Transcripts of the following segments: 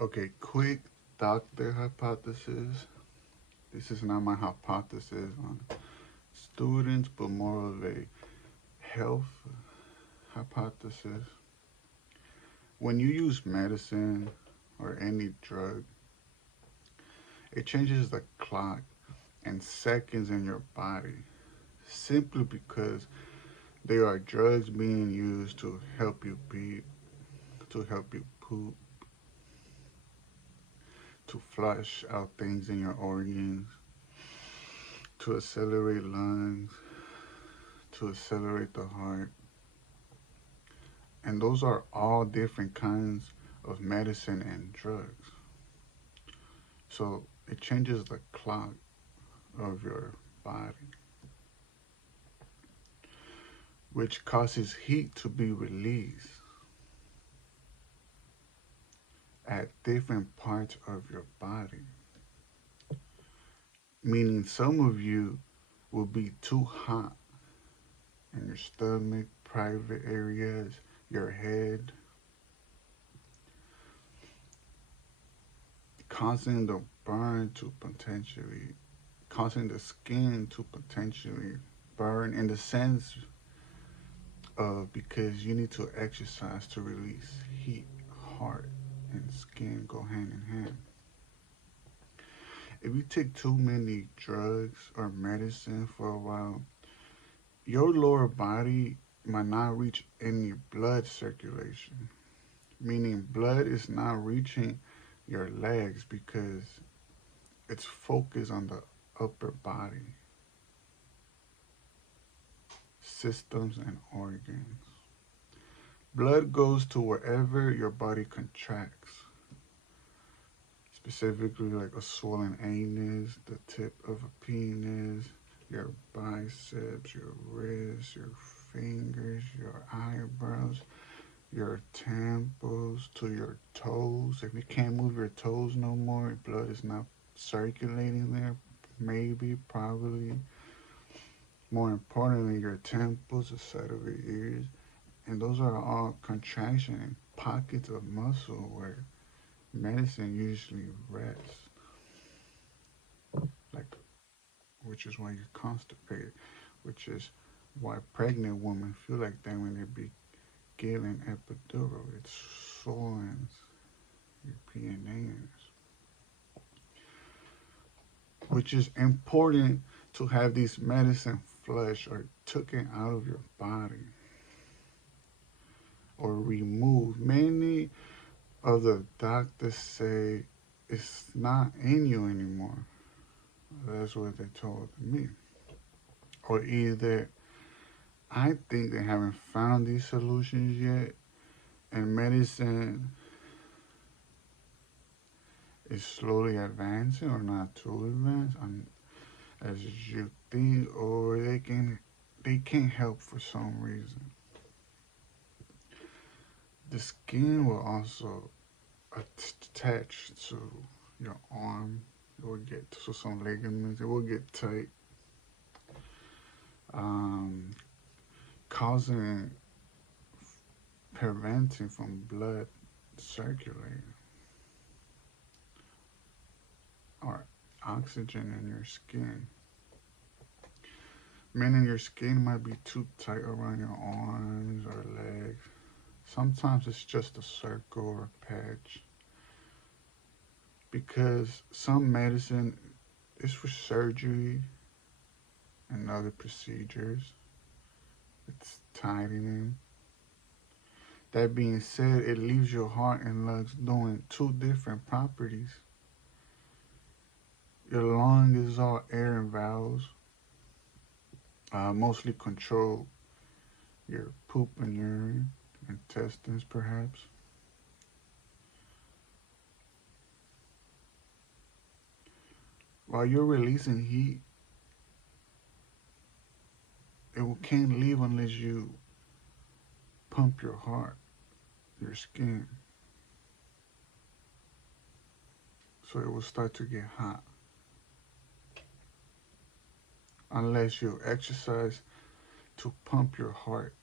Okay, quick doctor hypothesis. This is not my hypothesis on students, but more of a health hypothesis. When you use medicine or any drug, it changes the clock and seconds in your body simply because they are drugs being used to help you pee, to help you poop, to flush out things in your organs, to accelerate lungs, to accelerate the heart. And those are all different kinds of medicine and drugs. So it changes the clock of your body, which causes heat to be released at different parts of your body. Meaning some of you will be too hot in your stomach, private areas, your head, causing the burn to potentially, causing the skin to potentially burn in the sense of because you need to exercise to release heat, heart, and skin go hand in hand. If you take too many drugs or medicine for a while, your lower body might not reach any blood circulation, meaning blood is not reaching your legs because it's focused on the upper body, systems, and organs. Blood goes to wherever your body contracts, specifically like a swollen anus, the tip of a penis, your biceps, your wrists, your fingers, your eyebrows, your temples to your toes. If you can't move your toes no more, blood is not circulating there. Maybe, probably. More importantly, your temples, the side of your ears, and those are all contraction and pockets of muscle where medicine usually rests. Like, which is why you're constipated, which is why pregnant women feel like that when they be given epidural. It softens your PNAs, which is important to have these medicine flushed or taken out of your body or removed. Many of the doctors say it's not in you anymore. That's what they told me. Or either I think they haven't found these solutions yet, and medicine is slowly advancing or not too advanced as you think, or they can't help for some reason. The skin will also attach to your arm. It will get to some ligaments. It will get tight, um, causing preventing from blood circulating or oxygen in your skin. Meaning your skin might be too tight around your arms or legs. Sometimes it's just a circle or a patch because some medicine is for surgery and other procedures. It's tightening. That being said, it leaves your heart and lungs doing two different properties. Your lung is all air and valves, mostly control your poop and urine, intestines perhaps. While you're releasing heat, can't leave unless you pump your heart, your skin, so it will start to get hot. Unless you exercise to pump your heart,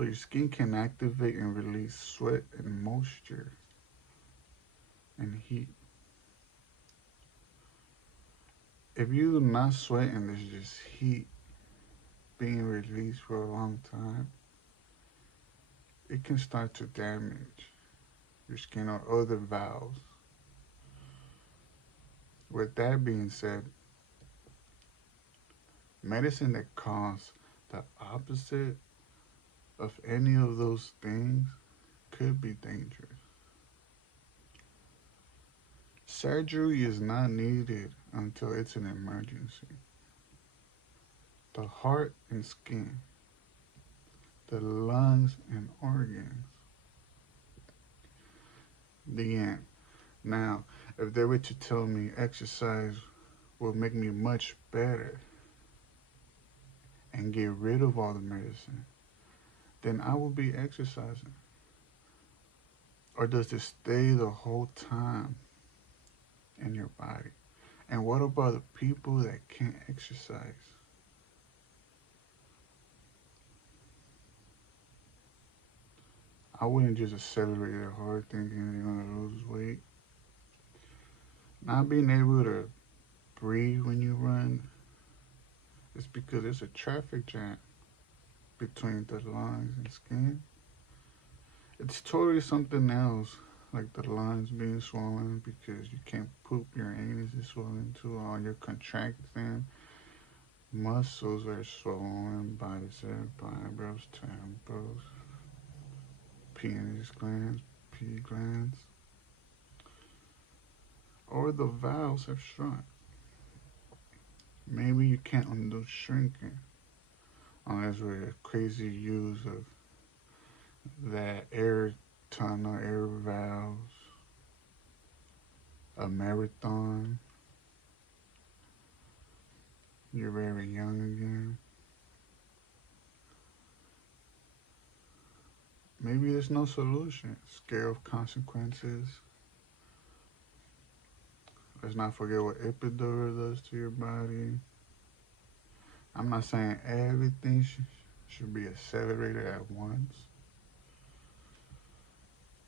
So your skin can activate and release sweat and moisture and heat. If you do not sweat and there's just heat being released for a long time, it can start to damage your skin or other valves. With that being said, medicine that causes the opposite of any of those things could be dangerous. Surgery is not needed until it's an emergency. The heart and skin, the lungs and organs, the end. Now, if they were to tell me exercise will make me much better and get rid of all the medicine, then I will be exercising. Or does it stay the whole time in your body? And what about the people that can't exercise? I wouldn't just accelerate their heart thinking they're gonna lose weight. Not being able to breathe when you run is because it's a traffic jam between the lungs and skin. It's totally something else, like the lungs being swollen because you can't poop, your anus is swollen too, all your contracting muscles are swollen, bicep, eyebrows, temples, penis glands, pee glands, or the valves have shrunk. Maybe you can't undo shrinking unless we're a crazy use of that air tunnel, air valves, a marathon. You're very young again. Maybe there's no solution. Scare of consequences. Let's not forget what epidural does to your body. I'm not saying everything should be accelerated at once,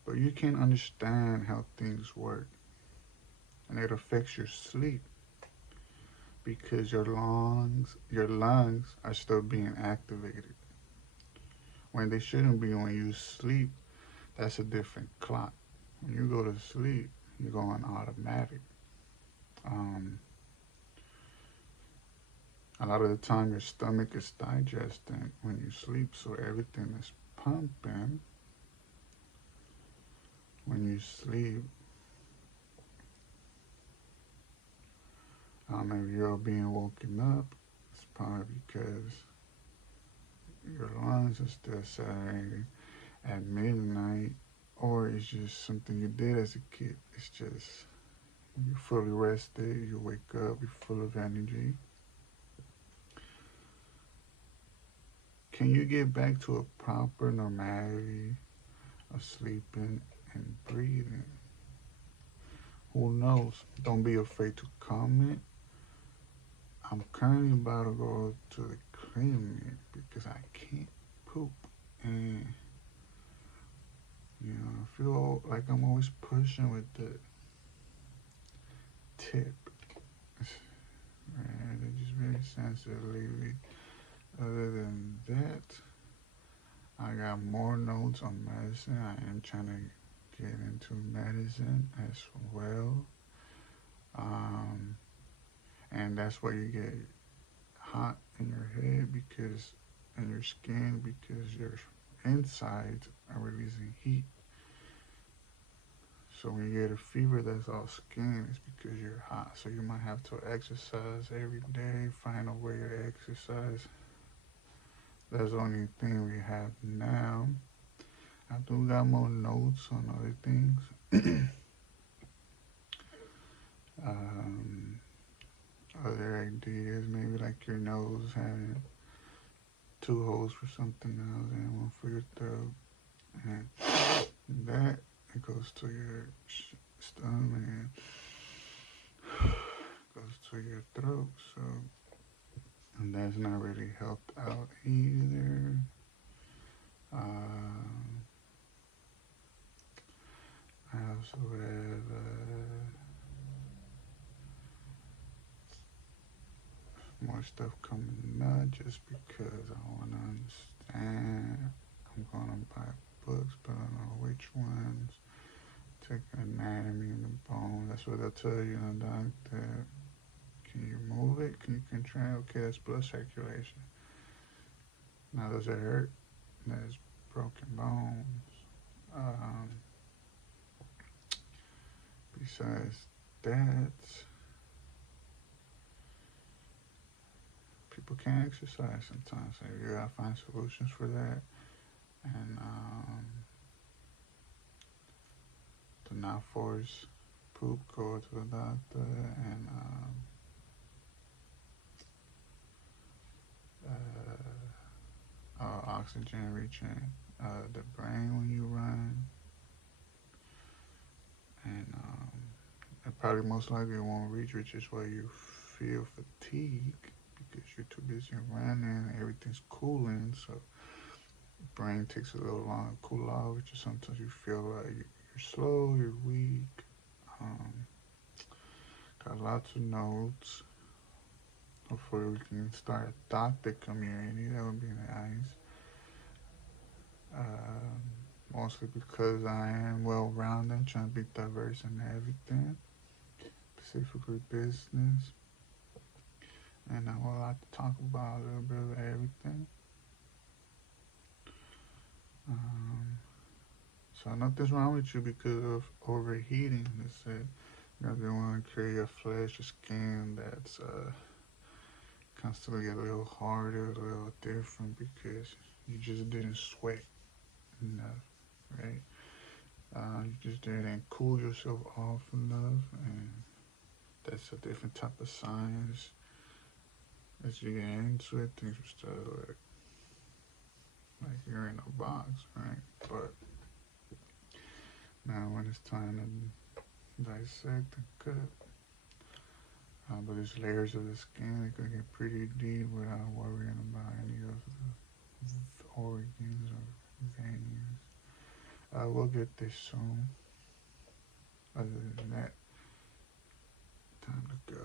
but you can understand how things work, and it affects your sleep because your lungs are still being activated when they shouldn't be. When you sleep, that's a different clock. When you go to sleep, you go on automatic. Um, a lot of the time, your stomach is digesting when you sleep, so everything is pumping when you sleep. If you're being woken up, it's probably because your lungs are still saturated at midnight, or it's just something you did as a kid. It's just you're fully rested, you wake up, you're full of energy. Can you get back to a proper normality of sleeping and breathing? Who knows? Don't be afraid to comment. I'm currently about to go to the clinic because I can't poop. And, I feel like I'm always pushing with the tip. Man, they're just very sensitive lately. Other than that, I got more notes on medicine. I am trying to get into medicine as well. And that's why you get hot in your head because and your skin because your insides are releasing heat. So when you get a fever that's all skin, it's because you're hot. So you might have to exercise every day, find a way to exercise. That's the only thing we have now. I do got more notes on other things. um, Other ideas, maybe like your nose having two holes for something else and one for your throat. And that it goes to your stomach and goes to your throat. So and that's not really helped out either. I also have more stuff coming up just because I want to understand. I'm going to buy books, but I don't know which ones. Take anatomy in the bone. That's what they'll tell you in the doctor. Can you move it? Can you contract? Okay, that's blood circulation. Now, does it hurt? There's broken bones. Um, besides that, people can't exercise sometimes. So you gotta find solutions for that. And to not force poop, go to the doctor, and oxygen reaching the brain when you run, and it probably most likely won't reach, which is why you feel fatigue because you're too busy running, everything's cooling, so brain takes a little long to cool off, which is sometimes you feel like you're slow, you're weak. Got lots of notes. Hopefully we can start a doctor community. That would be nice. Mostly because I am well-rounded, trying to be diverse in everything, specifically business. And I would like to talk about a little bit of everything. So nothing's wrong with you because of overheating. They said they want to create a flesh, a skin that's constantly a little harder, a little different because you just didn't sweat enough, right? You just didn't cool yourself off enough, and that's a different type of science. As you get into it, things will start like you're in a box, right? But now when it's time to dissect and cut, but there's layers of the skin that could get pretty deep without worrying about any of the organs or veins. We'll get this soon. Other than that, time to go.